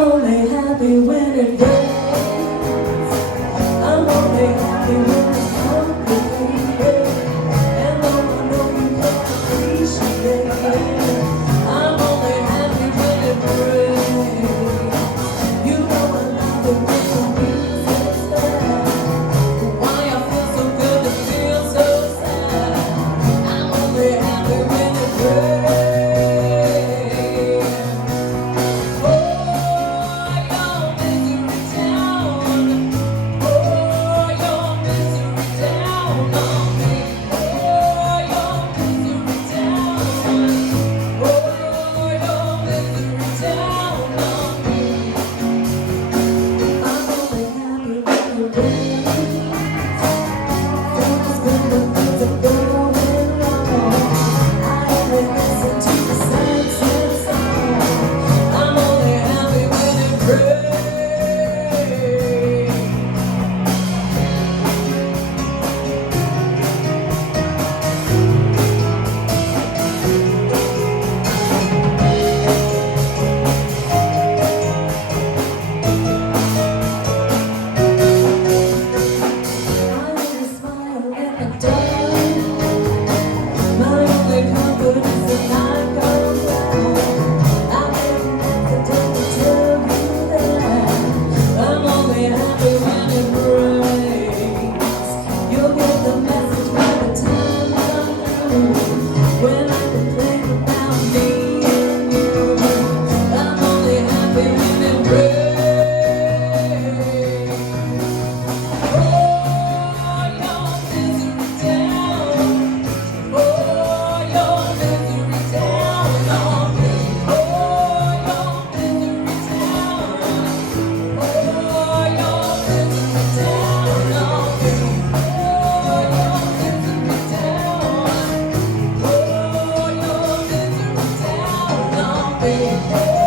I'm only happy when it rains. I'm only happy when it's complicated. And though I know you can't appreciate it, I'm only happy when it rains. You know I love it when the music's there. Why I feel so good to feel so sad. I'm only happy when it rains. Baby.